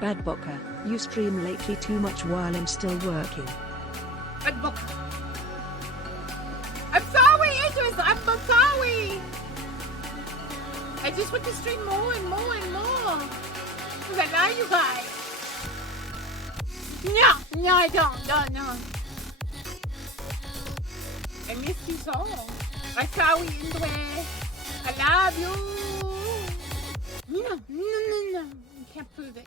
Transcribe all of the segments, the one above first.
Bad Boka, you stream lately too much while I'm still working. Bad Boka. I'm sorry, Idris. I'm sorry. I just want to stream more and more and more. Because I know you guys. No, I don't. No. I miss you so. I'm sorry, Idris. I love you. No. You can't prove it.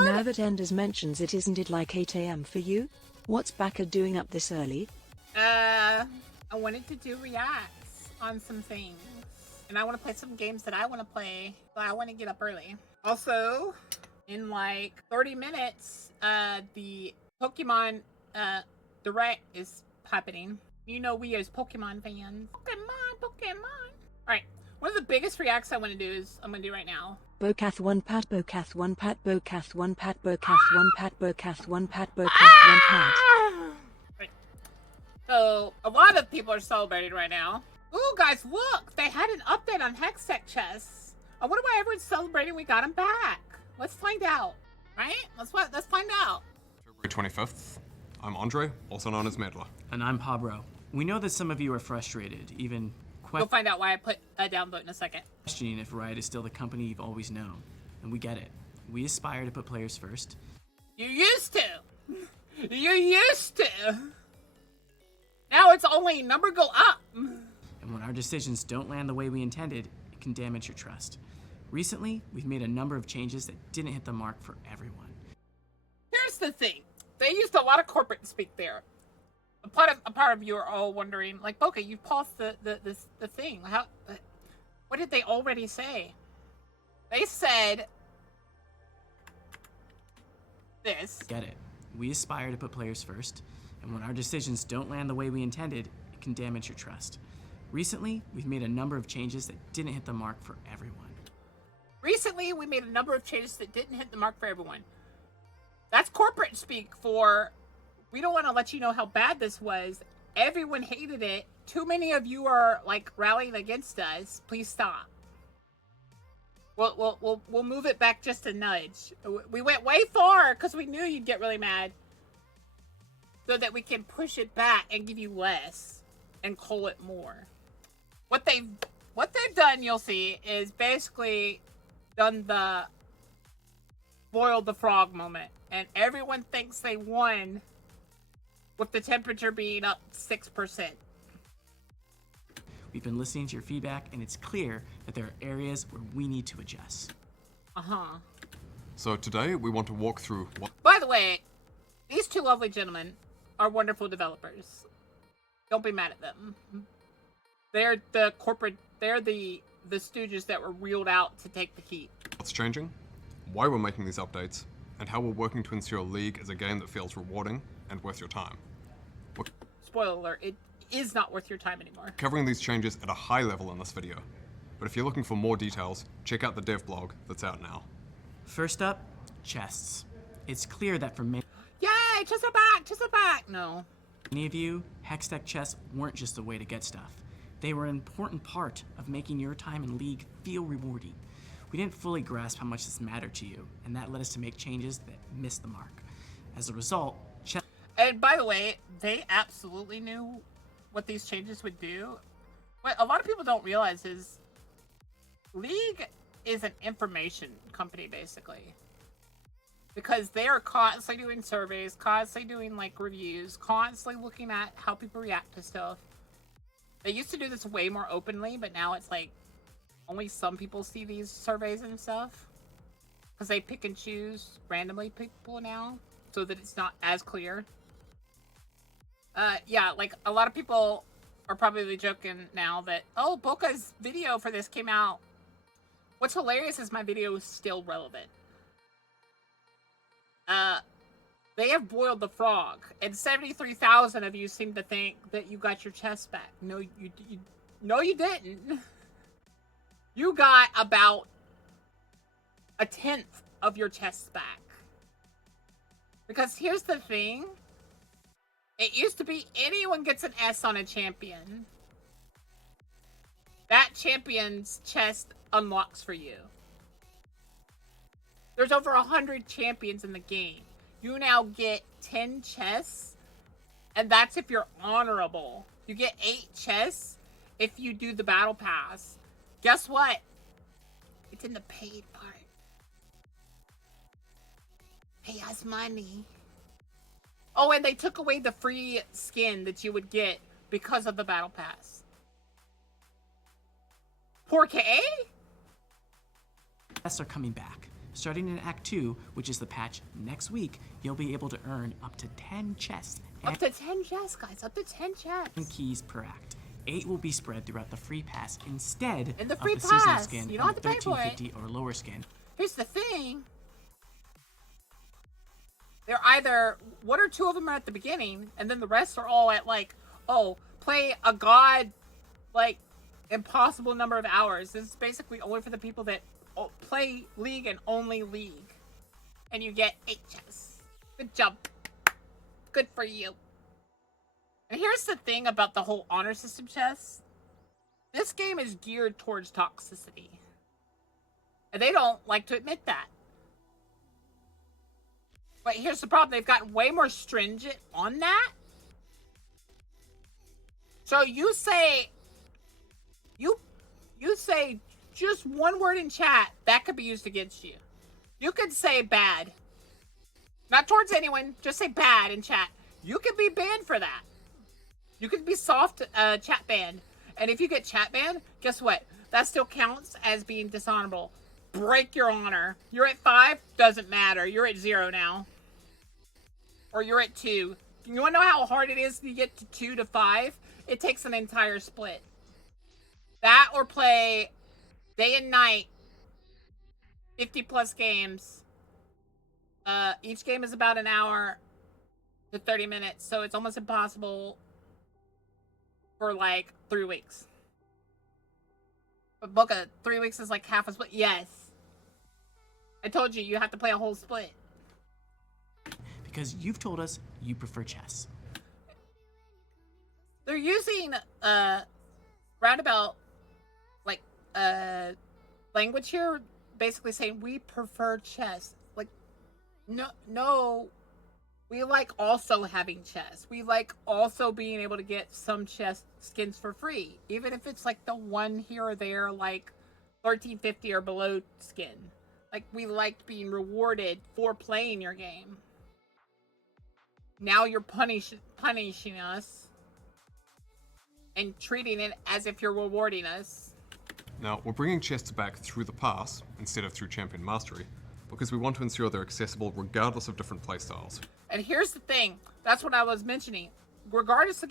Now that Enders mentions it, isn't it like 8 AM for you? What's Baka doing up this early? I wanted to do reacts on some things. And I want to play some games that I want to play. So I want to get up early. Also, in like 30 minutes, the Pokemon Direct is happening. You know we as Pokemon fans. Pokemon. Alright, one of the biggest reacts I want to do is, I'm going to do right now. Bokath 1 pat, Bokath 1 pat, Bokath 1 pat, Bokath 1 pat, Bokath 1 pat, Bokath 1 pat. Right. So, a lot of people are celebrating right now. Ooh, guys, look! They had an update on Hextech chests. I wonder why everyone's celebrating we got them back. Let's find out. Right? Let's find out. February 25th. I'm Andre, also known as Medler. And I'm Pabro. We know that some of you are frustrated, even We'll find out why I put a down vote in a second. questioning if Riot is still the company you've always known. And we get it. We aspire to put players first. You used to! You used to! Now it's only number go up! And when our decisions don't land the way we intended, it can damage your trust. Recently, we've made a number of changes that didn't hit the mark for everyone. Here's the thing. They used a lot of corporate speak there. A part of you are all wondering, like, Boka, you paused the thing. How? What did they already say? They said this. Get it. We aspire to put players first, and when our decisions don't land the way we intended, it can damage your trust. Recently, we've made a number of changes that didn't hit the mark for everyone. Recently, we made a number of changes that didn't hit the mark for everyone. That's corporate speak for, we don't want to let you know how bad this was. Everyone hated it. Too many of you are, like, rallying against us. Please stop. We'll move it back just a nudge. We went way far because we knew you'd get really mad. So that we can push it back and give you less and cull it more. What they've done, you'll see, is basically done the boiled the frog moment. And everyone thinks they won with the temperature being up 6%. We've been listening to your feedback, and it's clear that there are areas where we need to adjust. Uh-huh. So today we want to walk through what... By the way, these two lovely gentlemen are wonderful developers. Don't be mad at them. They're the stooges that were reeled out to take the heat. What's changing, why we're making these updates, and how we're working to ensure League is a game that feels rewarding and worth your time. We're Spoiler alert, it is not worth your time anymore. covering these changes at a high level in this video, but if you're looking for more details, check out the dev blog that's out now. First up, chests. It's clear that for many Yay, chests are back! No. of you, Hextech chests weren't just a way to get stuff. They were an important part of making your time in League feel rewarding. We didn't fully grasp how much this mattered to you, and that led us to make changes that missed the mark. As a result, And by the way, they absolutely knew what these changes would do. What a lot of people don't realize is League is an information company, basically. Because they are constantly doing surveys, constantly doing, like, reviews, constantly looking at how people react to stuff. They used to do this way more openly, but now it's like only some people see these surveys and stuff. Because they pick and choose randomly people now, so that it's not as clear. Yeah, like, a lot of people are probably joking now that, oh, Boka's video for this came out. What's hilarious is my video is still relevant. They have boiled the frog, and 73,000 of you seem to think that you got your chest back. No, you didn't. You got about 1/10 of your chest back. Because here's the thing. It used to be anyone gets an S on a champion. That champion's chest unlocks for you. There's over 100 champions in the game. You now get 10 chests, and that's if you're honorable. You get 8 chests if you do the battle pass. Guess what? It's in the paid part. Pay us money. Oh, and they took away the free skin that you would get because of the battle pass. 4K? Chests are coming back. Starting in Act 2, which is the patch next week, you'll be able to earn up to 10 chests. Up to 10 chests, guys. Up to 10 chests. And keys per act. 8 will be spread throughout the free pass instead In the of free the seasonal pass. skin You don't and have to pay for it. 1350 or lower skin. Here's the thing. They're either, one or two of them are at the beginning, and then the rest are all at like, oh, play a god, like, impossible number of hours. This is basically only for the people that play League and only League. And you get 8 chests. Good job. Good for you. And here's the thing about the whole honor system chests. This game is geared towards toxicity. And they don't like to admit that. But here's the problem. They've gotten way more stringent on that. So you say just one word in chat, that could be used against you. You could say bad. Not towards anyone, just say bad in chat. You could be banned for that. You could be soft chat banned. And if you get chat banned, guess what? That still counts as being dishonorable. Break your honor. You're at 5, doesn't matter. You're at 0 now. Or you're at 2. You want to know how hard it is to get to 2 to 5? It takes an entire split. That or play day and night, 50 plus games. Each game is about an hour to 30 minutes, so it's almost impossible for like 3 weeks. But Boka, 3 weeks is like half a split. Yes. I told you, you have to play a whole split. Because you've told us you prefer chess. They're using roundabout like language here, basically saying we prefer chess. Like no, we like also having chess. We like also being able to get some chess skins for free, even if it's like the one here or there, like 1350 or below skin. Like we liked being rewarded for playing your game. Now you're punishing us and treating it as if you're rewarding us. Now, we're bringing chests back through the pass instead of through Champion Mastery because we want to ensure they're accessible regardless of different playstyles. And here's the thing. That's what I was mentioning. Regardless of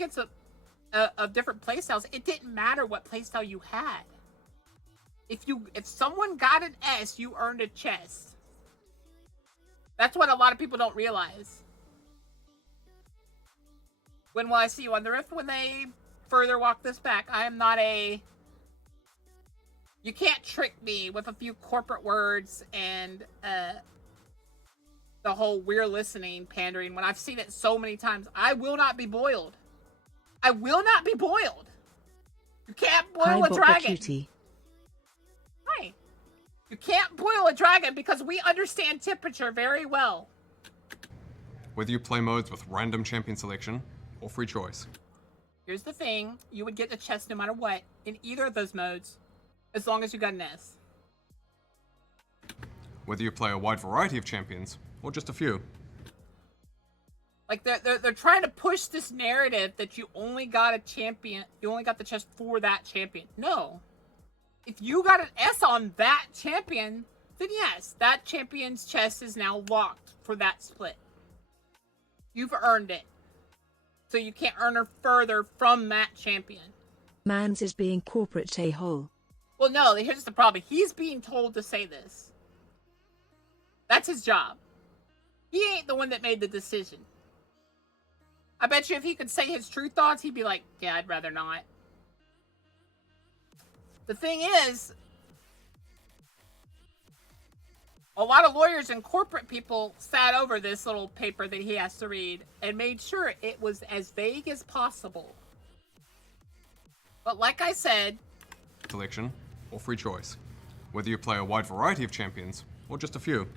different playstyles, it didn't matter what playstyle you had. If someone got an S, you earned a chest. That's what a lot of people don't realize. When will I see you on the Rift? When they further walk this back. I am not a... You can't trick me with a few corporate words and the whole we're listening pandering when I've seen it so many times. I will not be boiled. I will not be boiled. You can't boil a dragon. Hi. You can't boil a dragon because we understand temperature very well. Whether you play modes with random champion selection or free choice. Here's the thing. You would get the chest no matter what in either of those modes, as long as you got an S. Whether you play a wide variety of champions or just a few. Like they're trying to push this narrative that you only got a champion, you only got the chest for that champion. No. If you got an S on that champion, then yes, that champion's chest is now locked for that split. You've earned it. So you can't earn her further from that champion. Mans is being corporate a-hole. Well, no, here's the problem. He's being told to say this. That's his job. He ain't the one that made the decision. I bet you if he could say his true thoughts, he'd be like, yeah, I'd rather not. The thing is, a lot of lawyers and corporate people sat over this little paper that he has to read and made sure it was as vague as possible. But like I said... Selection or free choice. Whether you play a wide variety of champions or just a few.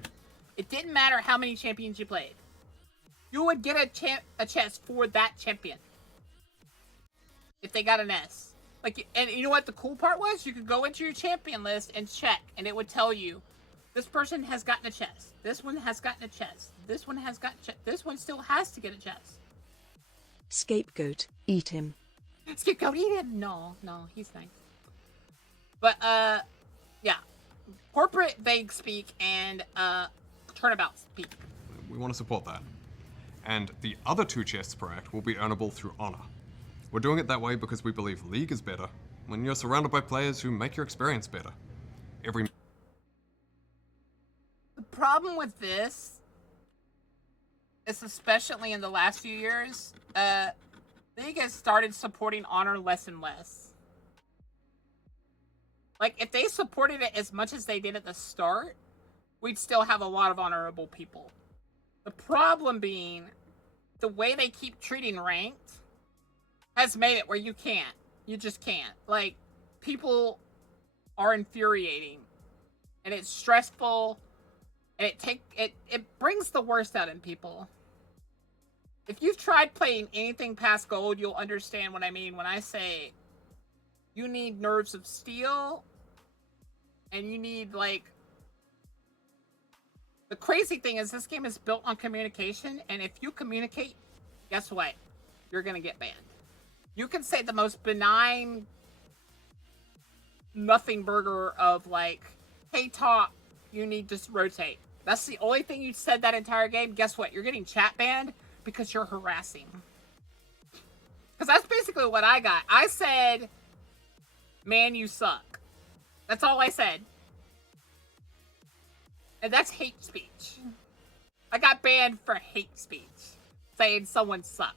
It didn't matter how many champions you played. You would get a chest for that champion if they got an S. Like, and you know what the cool part was? You could go into your champion list and check, and it would tell you, this person has gotten a chest. This one has gotten a chest. This one has gotten this one still has to get a chest. Scapegoat, eat him. Scapegoat, eat him. No, he's nice. But yeah, corporate vague speak and turnabout speak. We want to support that. And the other 2 chests per act will be earnable through honor. We're doing it that way because we believe League is better when you're surrounded by players who make your experience better. The problem with this is, especially in the last few years, League has started supporting honor less and less. Like, if they supported it as much as they did at the start, we'd still have a lot of honorable people. The problem being, the way they keep treating ranked has made it where you can't. You just can't. Like, people are infuriating. And it's stressful. And it brings the worst out in people. If you've tried playing anything past gold, you'll understand what I mean when I say you need nerves of steel. And you need, like... The crazy thing is this game is built on communication. And if you communicate, guess what? You're going to get banned. You can say the most benign nothing burger of like, hey, top, you need to rotate. That's the only thing you said that entire game. Guess what? You're getting chat banned because you're harassing. Because that's basically what I got. I said, man, you suck. That's all I said. And that's hate speech. I got banned for hate speech. Saying someone sucked.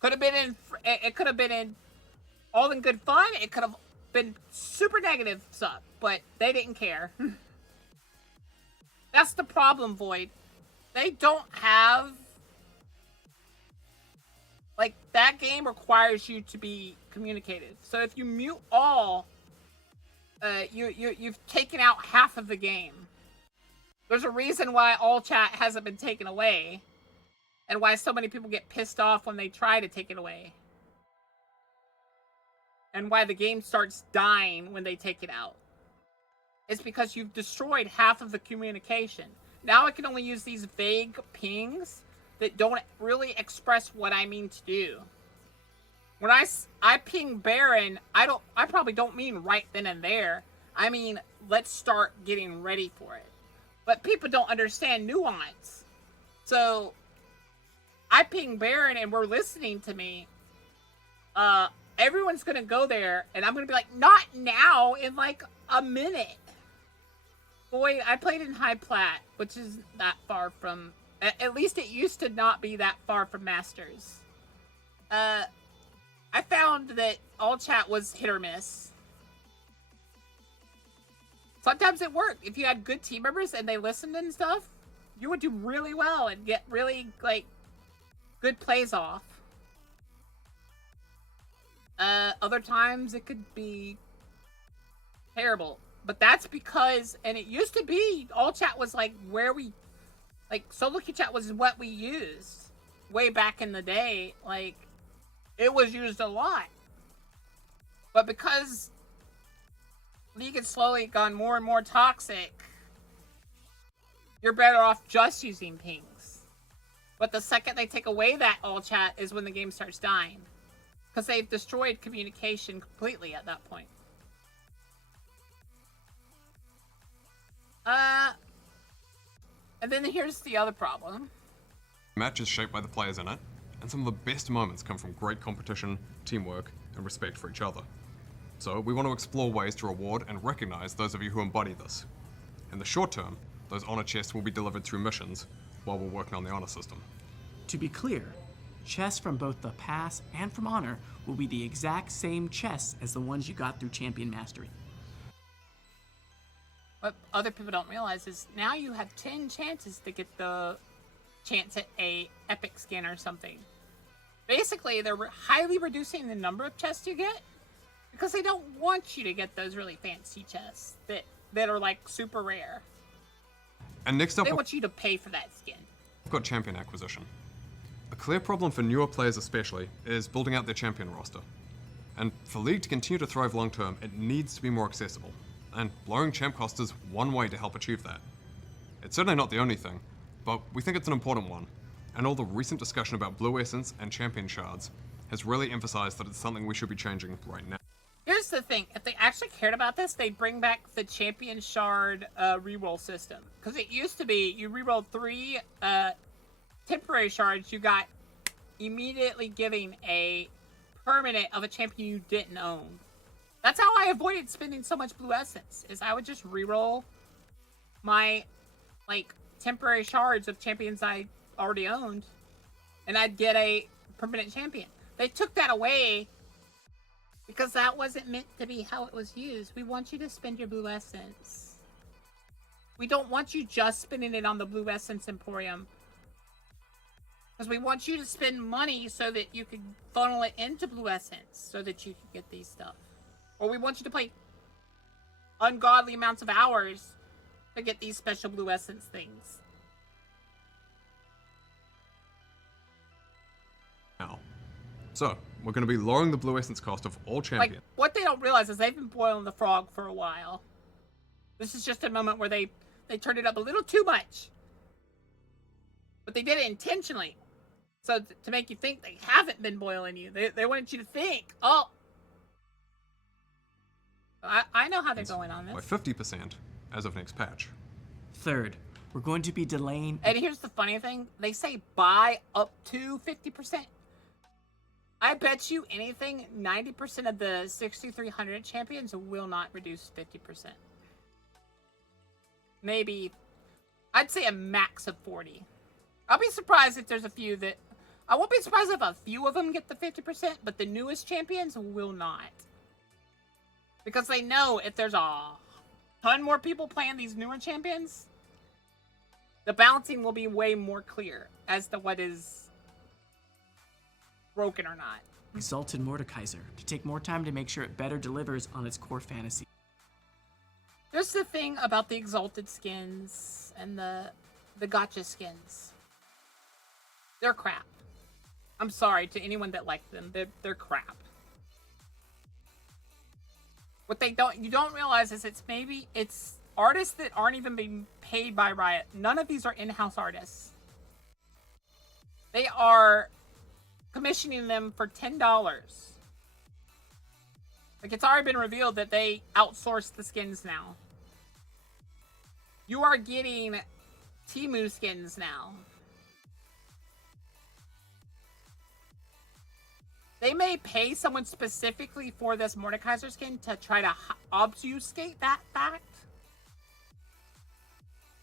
Could have been in, it could have been in all in good fun. It could have been super negative suck, but they didn't care. That's the problem, Void. They don't have, like, that game requires you to be communicative. So if you mute all, you've taken out half of the game. There's a reason why all chat hasn't been taken away. And why so many people get pissed off when they try to take it away. And why the game starts dying when they take it out. It's because you've destroyed half of the communication. Now I can only use these vague pings that don't really express what I mean to do. When I ping Baron, I probably don't mean right then and there. I mean, let's start getting ready for it. But people don't understand nuance. So I ping Baron and we're listening to me. Everyone's gonna go there and I'm gonna be like, not now, in like a minute. Boy, I played in High Plat, which is not far from, at least it used to not be that far from Masters. I found that all chat was hit or miss. Sometimes it worked. If you had good team members and they listened and stuff, you would do really well and get really, like, good plays off. Other times it could be terrible. But that's because, and it used to be, all chat was like where we, like, solo queue chat was what we used way back in the day. Like, it was used a lot. But because League has slowly gone more and more toxic, you're better off just using pings. But the second they take away that all chat is when the game starts dying. Because they've destroyed communication completely at that point. And then here's the other problem. The match is shaped by the players in it, and some of the best moments come from great competition, teamwork, and respect for each other. So we want to explore ways to reward and recognize those of you who embody this. In the short term, those honor chests will be delivered through missions while we're working on the honor system. To be clear, chests from both the pass and from honor will be the exact same chests as the ones you got through Champion Mastery. What other people don't realize is now you have 10 chances to get the chance at a epic skin or something. Basically, they're highly reducing the number of chests you get because they don't want you to get those really fancy chests that are like super rare. And next up, They want you to pay for that skin. we've got champion acquisition. A clear problem for newer players especially is building out their champion roster. And for League to continue to thrive long term, it needs to be more accessible. And lowering champ cost is one way to help achieve that. It's certainly not the only thing, but we think it's an important one. And all the recent discussion about Blue Essence and champion shards has really emphasized that it's something we should be changing right now. Here's the thing, if they actually cared about this, they'd bring back the champion shard reroll system. Because it used to be, you rerolled 3 temporary shards, you got immediately giving a permanent of a champion you didn't own. That's how I avoided spending so much Blue Essence, is I would just reroll my, like, temporary shards of champions I already owned, and I'd get a permanent champion. They took that away because that wasn't meant to be how it was used. We want you to spend your Blue Essence. We don't want you just spending it on the Blue Essence Emporium. Because we want you to spend money so that you can funnel it into Blue Essence so that you can get these stuff. Or we want you to play ungodly amounts of hours to get these special Blue Essence things. Now. So, we're going to be lowering the Blue Essence cost of all champions. Like, what they don't realize is they've been boiling the frog for a while. This is just a moment where they turned it up a little too much. But they did it intentionally. So, to make you think they haven't been boiling you. They wanted you to think, oh. I know how they're going on By this. 50% as of next patch. Third, we're going to be delaying. And here's the funny thing. They say buy up to 50%. I bet you anything, 90% of the 6,300 champions will not reduce 50%. Maybe, I'd say a max of 40. I'll be surprised if there's a few that, I won't be surprised if a few of them get the 50%, but the newest champions will not. Because they know if there's a ton more people playing these newer champions, the balancing will be way more clear as to what is broken or not. Exalted Mordekaiser to take more time to make sure it better delivers on its core fantasy. There's the thing about the Exalted skins and the gotcha skins. They're crap. I'm sorry to anyone that liked them. They're crap. What you don't realize is it's artists that aren't even being paid by Riot. None of these are in-house artists. They are commissioning them for $10. Like, it's already been revealed that they outsource the skins now. You are getting Temu skins now. They may pay someone specifically for this Mordekaiser skin to try to obfuscate that fact.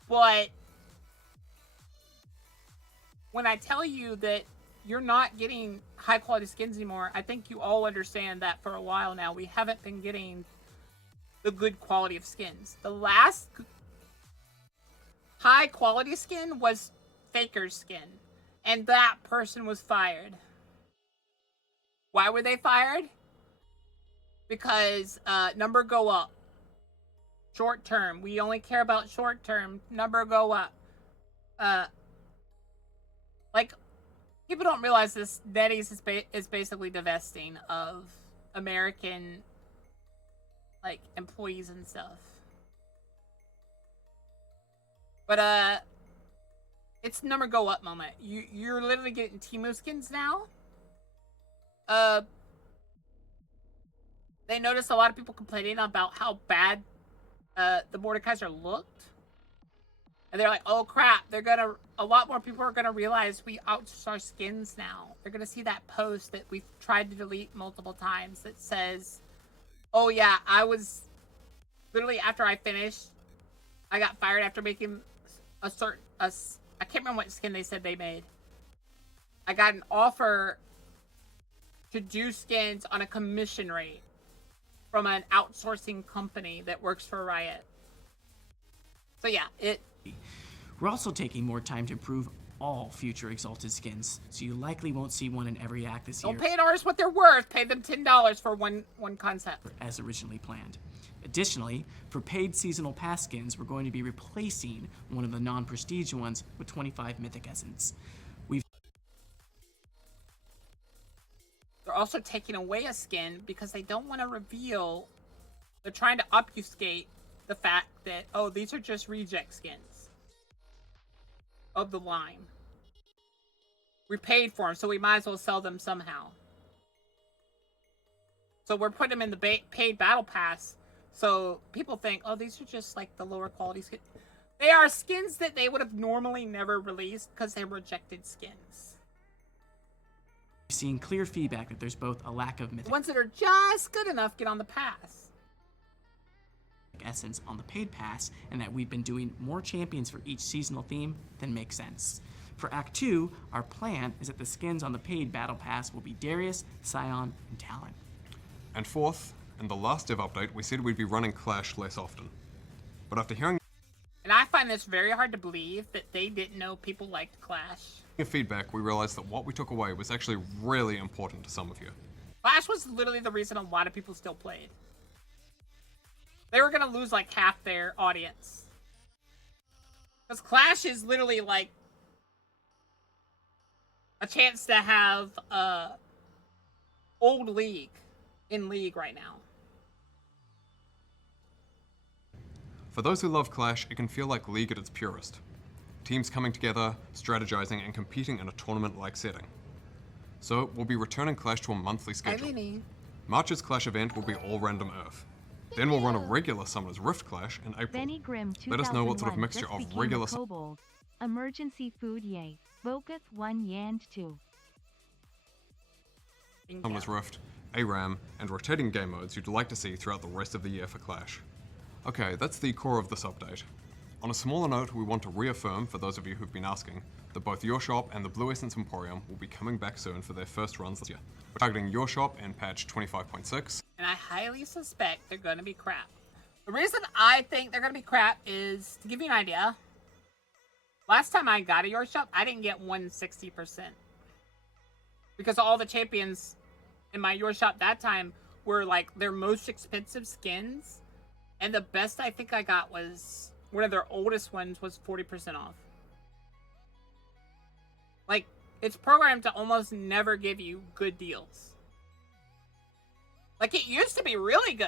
But when I tell you that you're not getting high quality skins anymore, I think you all understand that for a while now we haven't been getting the good quality of skins. The last high quality skin was Faker's skin, and that person was fired. Why were they fired? Because number go up. Short term. We only care about short term. Number go up. Like, people don't realize this. NetEase is basically divesting of American, like, employees and stuff. But it's number go up moment. You're literally getting Temu skins now. They noticed a lot of people complaining about how bad the Mordekaiser looked. And they're like, oh crap, a lot more people are gonna realize we outsource our skins now. They're gonna see that post that we've tried to delete multiple times that says, oh yeah, I was literally, after I finished, I got fired after making I can't remember what skin they said they made. I got an offer to do skins on a commission rate from an outsourcing company that works for Riot. So yeah, We're also taking more time to improve all future Exalted skins, so you likely won't see one in every act this year. don't pay an artist what they're worth. Pay them $10 for one concept. As originally planned. Additionally, for paid seasonal pass skins, we're going to be replacing one of the non-prestige ones with 25 mythic essence. They're also taking away a skin because they don't want to reveal. They're trying to obfuscate the fact that, oh, these are just reject skins of the line. We paid for them, so we might as well sell them somehow. So we're putting them in the paid battle pass, so people think, oh, these are just like the lower quality skins. They are skins that they would have normally never released because they're rejected skins. We've seen clear feedback that there's both a lack of mythic The ones that are just good enough get on the pass. essence on the paid pass, and that we've been doing more champions for each seasonal theme than makes sense. For Act 2, our plan is that the skins on the paid battle pass will be Darius, Scion, and Talon. And fourth, in the last dev update, we said we'd be running Clash less often. But after hearing And I find this very hard to believe that they didn't know people liked Clash. your feedback, we realized that what we took away was actually really important to some of you. Clash was literally the reason a lot of people still played. They were gonna lose like half their audience. Because Clash is literally like a chance to have old League in League right now. For those who love Clash, it can feel like League at its purest. Teams coming together, strategizing, and competing in a tournament-like setting. So, we'll be returning Clash to a monthly schedule. March's Clash event will be all random Earth. Then we'll run a regular Summoner's Rift Clash in April. Benny Grimm Let us know what sort of 2001 mixture just of became regular a kobold. Emergency food yay. Bokath 1 Yand 2. Summoner's Rift, ARAM, and rotating game modes you'd like to see throughout the rest of the year for Clash. Okay, that's the core of this update. On a smaller note, we want to reaffirm, for those of you who've been asking, that both your shop and the Blue Essence Emporium will be coming back soon for their first runs this year. We're targeting your shop in patch 25.6. And I highly suspect they're gonna be crap. The reason I think they're gonna be crap is, to give you an idea, last time I got a your shop, I didn't get 160%. Because all the champions in my your shop that time were like their most expensive skins. And the best I think I got was one of their oldest ones was 40% off. Like, it's programmed to almost never give you good deals. Like, it used to be really good.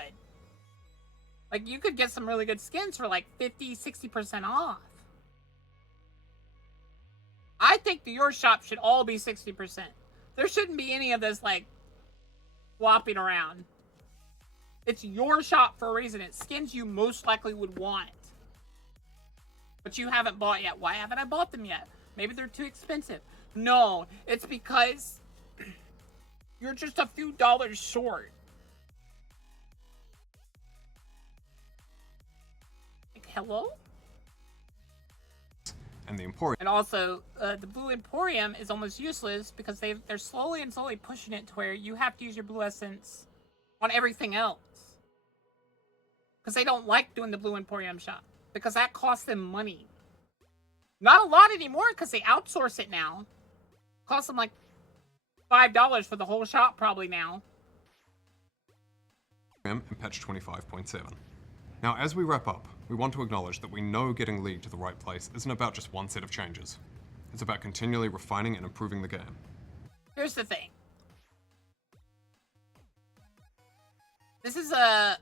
Like, you could get some really good skins for like 50, 60% off. I think your shop should all be 60%. There shouldn't be any of this, like, flopping around. It's your shop for a reason. It's skins you most likely would want. But you haven't bought yet. Why haven't I bought them yet? Maybe they're too expensive. No, it's because you're just a few dollars short. Like, hello? And the Emporium. And also, the Blue Emporium is almost useless because they're slowly and slowly pushing it to where you have to use your Blue Essence on everything else. Because they don't like doing the Blue Emporium shop. Because that costs them money. Not a lot anymore because they outsource it now. Costs them like $5 for the whole shop probably now. In patch 25.7. Now, as we wrap up, we want to acknowledge that we know getting League to the right place isn't about just one set of changes. It's about continually refining and improving the game. Here's the thing. This is a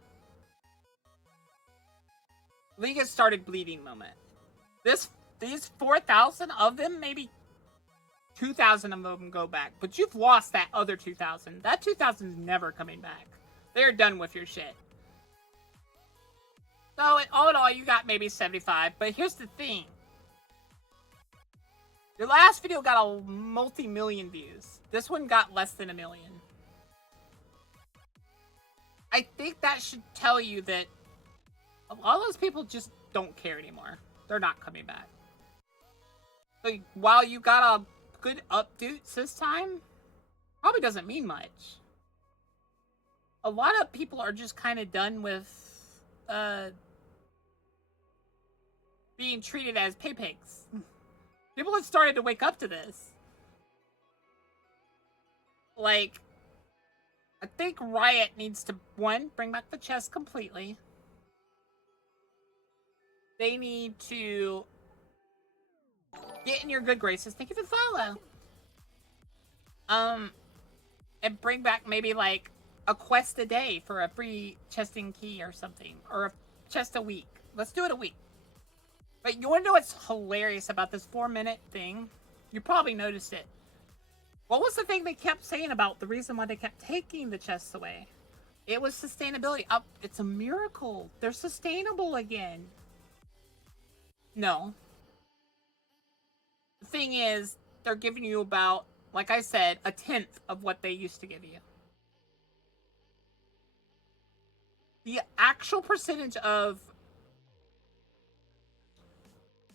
League has started bleeding moment. These 4,000 of them, maybe 2,000 of them go back. But you've lost that other 2,000. That 2,000 is never coming back. They're done with your shit. So, all in all, you got maybe 75. But here's the thing. Your last video got a multi-million views. This one got less than 1 million. I think that should tell you that a lot of those people just don't care anymore. They're not coming back. So while you got a good updates this time, probably doesn't mean much. A lot of people are just kind of done with being treated as pay pigs. People have started to wake up to this. Like, I think Riot needs to, one, bring back the chest completely. they need to get in your good graces. Thank you for the follow. And bring back maybe like a quest a day for a free chesting key or something, or a chest a week. Let's do it a week. But you want to know what's hilarious about this 4-minute thing? You probably noticed it. What was the thing they kept saying about the reason why they kept taking the chests away? It was sustainability. It's a miracle. They're sustainable again. No. The thing is, they're giving you about, like I said, a 1/10 of what they used to give you. The actual percentage of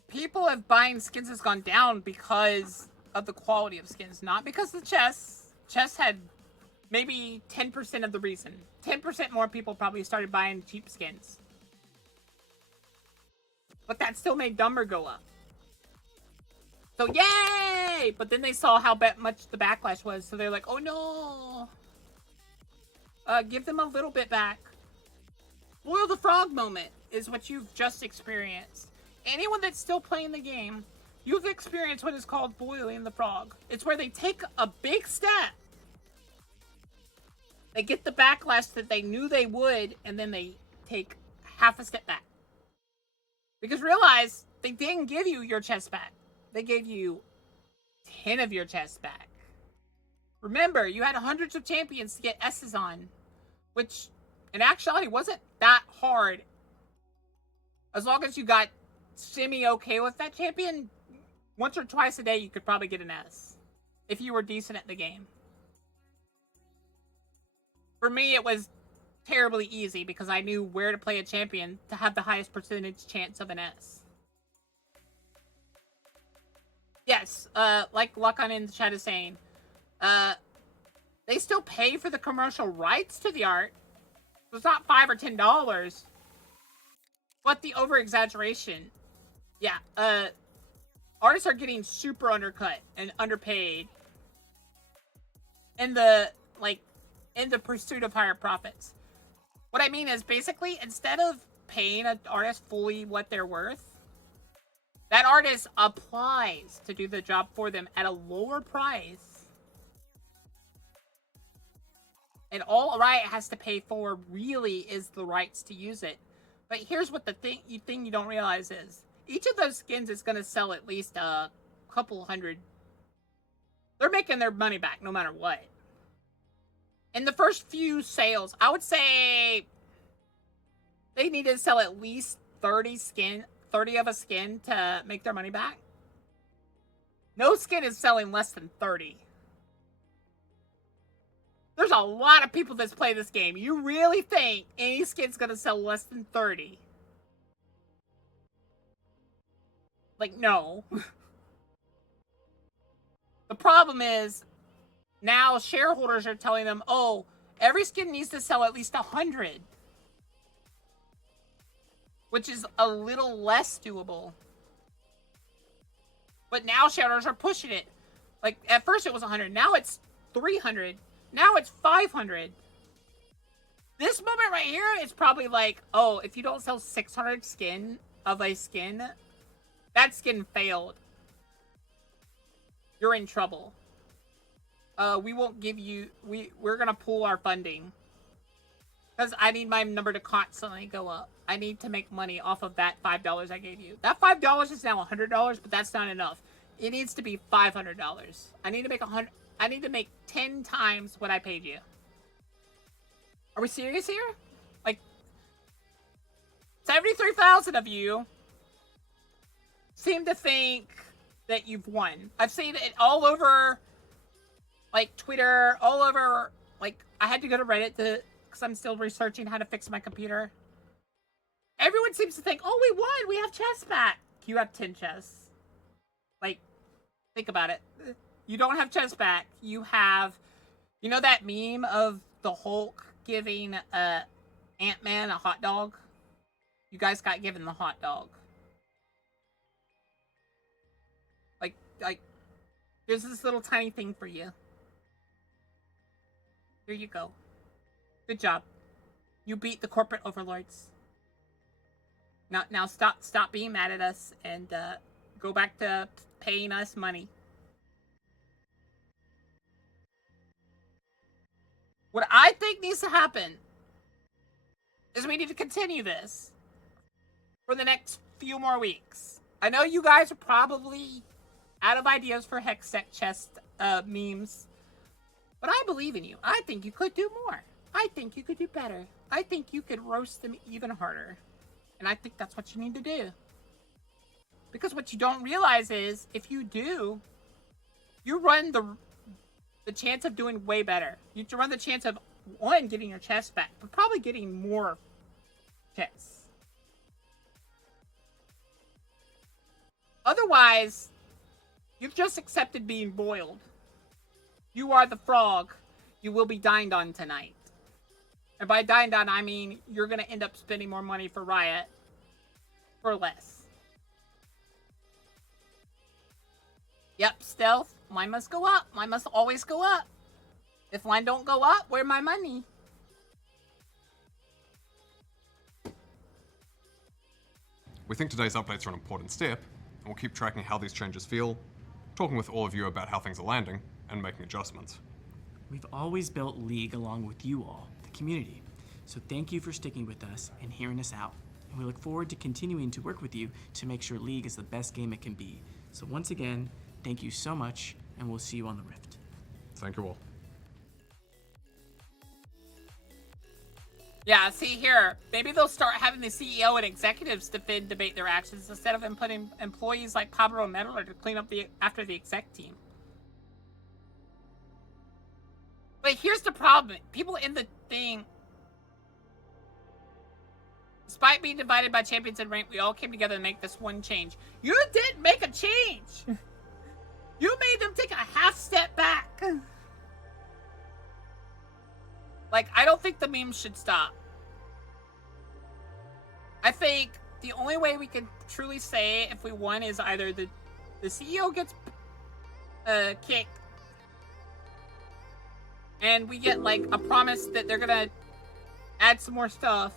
people of buying skins has gone down because of the quality of skins, not because of the chests. Chests had maybe 10% of the reason. 10% more people probably started buying cheap skins. But that still made Dumber go up. So yay! But then they saw how much the backlash was, so they're like, oh no! Give them a little bit back. Boil the frog moment is what you've just experienced. Anyone that's still playing the game, you've experienced what is called boiling the frog. It's where they take a big step. They get the backlash that they knew they would, and then they take half a step back. Because realize, they didn't give you your chest back. They gave you 10 of your chests back. Remember, you had hundreds of champions to get S's on, which in actuality wasn't that hard. As long as you got semi-okay with that champion, once or twice a day you could probably get an S. If you were decent at the game. For me, it was terribly easy because I knew where to play a champion to have the highest percentage chance of an S. Yes, like Luckan in the chat is saying, they still pay for the commercial rights to the art. So it's not $5 or $10. But the over-exaggeration. Yeah, artists are getting super undercut and underpaid. In the pursuit of higher profits. What I mean is, basically, instead of paying an artist fully what they're worth, that artist applies to do the job for them at a lower price. And all Riot has to pay for really is the rights to use it. But here's what the thing you don't realize is, each of those skins is going to sell at least a couple hundred. They're making their money back no matter what. In the first few sales, I would say they need to sell at least 30 of a skin to make their money back. No skin is selling less than 30. There's a lot of people that play this game. You really think any skin's gonna sell less than 30? Like, no. The problem is, now shareholders are telling them, oh, every skin needs to sell at least 100. Which is a little less doable. But now shareholders are pushing it. Like, at first it was 100. Now it's 300. Now it's 500. This moment right here is probably like, oh, if you don't sell 600 skin of a skin, that skin failed. You're in trouble. We won't give you... We're gonna pull our funding. Because I need my number to constantly go up. I need to make money off of that $5 I gave you. That $5 is now $100, but that's not enough. It needs to be $500. I need to make 100. I need to make 10 times what I paid you. Are we serious here? Like, 73,000 of you seem to think that you've won. I've seen it all over, like, Twitter, all over, like, I had to go to Reddit because I'm still researching how to fix my computer. Everyone seems to think, oh, we won, we have chests back. You have 10 chests. Like, think about it. You don't have chests back. You have, you know that meme of the Hulk giving Ant-Man a hot dog? You guys got given the hot dog. Like, there's this little tiny thing for you. Here you go. Good job. You beat the corporate overlords. Now stop being mad at us and go back to paying us money. What I think needs to happen is we need to continue this for the next few more weeks. I know you guys are probably out of ideas for Hextech chest memes, but I believe in you. I think you could do more. I think you could do better. I think you could roast them even harder. And I think that's what you need to do. Because what you don't realize is, if you do, you run the chance of doing way better. You run the chance of, one, getting your chest back, but probably getting more chests. Otherwise, you've just accepted being boiled. You are the frog you will be dined on tonight. And by dined on, I mean you're going to end up spending more money for Riot for less. Yep, stealth. Mine must go up. Mine must always go up. If mine don't go up, where my money? We think today's updates are an important step, and we'll keep tracking how these changes feel, talking with all of you about how things are landing, and making adjustments. We've always built League along with you all, the community. So thank you for sticking with us and hearing us out. And we look forward to continuing to work with you to make sure League is the best game it can be. So once again, thank you so much, and we'll see you on the Rift. Thank you all. Yeah, see here, maybe they'll start having the CEO and executives debate their actions instead of putting employees like Pablo and Meddler to clean up after the exec team. But here's the problem. People in the thing, despite being divided by champions and rank, we all came together to make this one change. You didn't make a change! You made them take a half step back. Like, I don't think the memes should stop. I think the only way we can truly say if we won is either the CEO gets kicked and we get, like, a promise that they're gonna add some more stuff,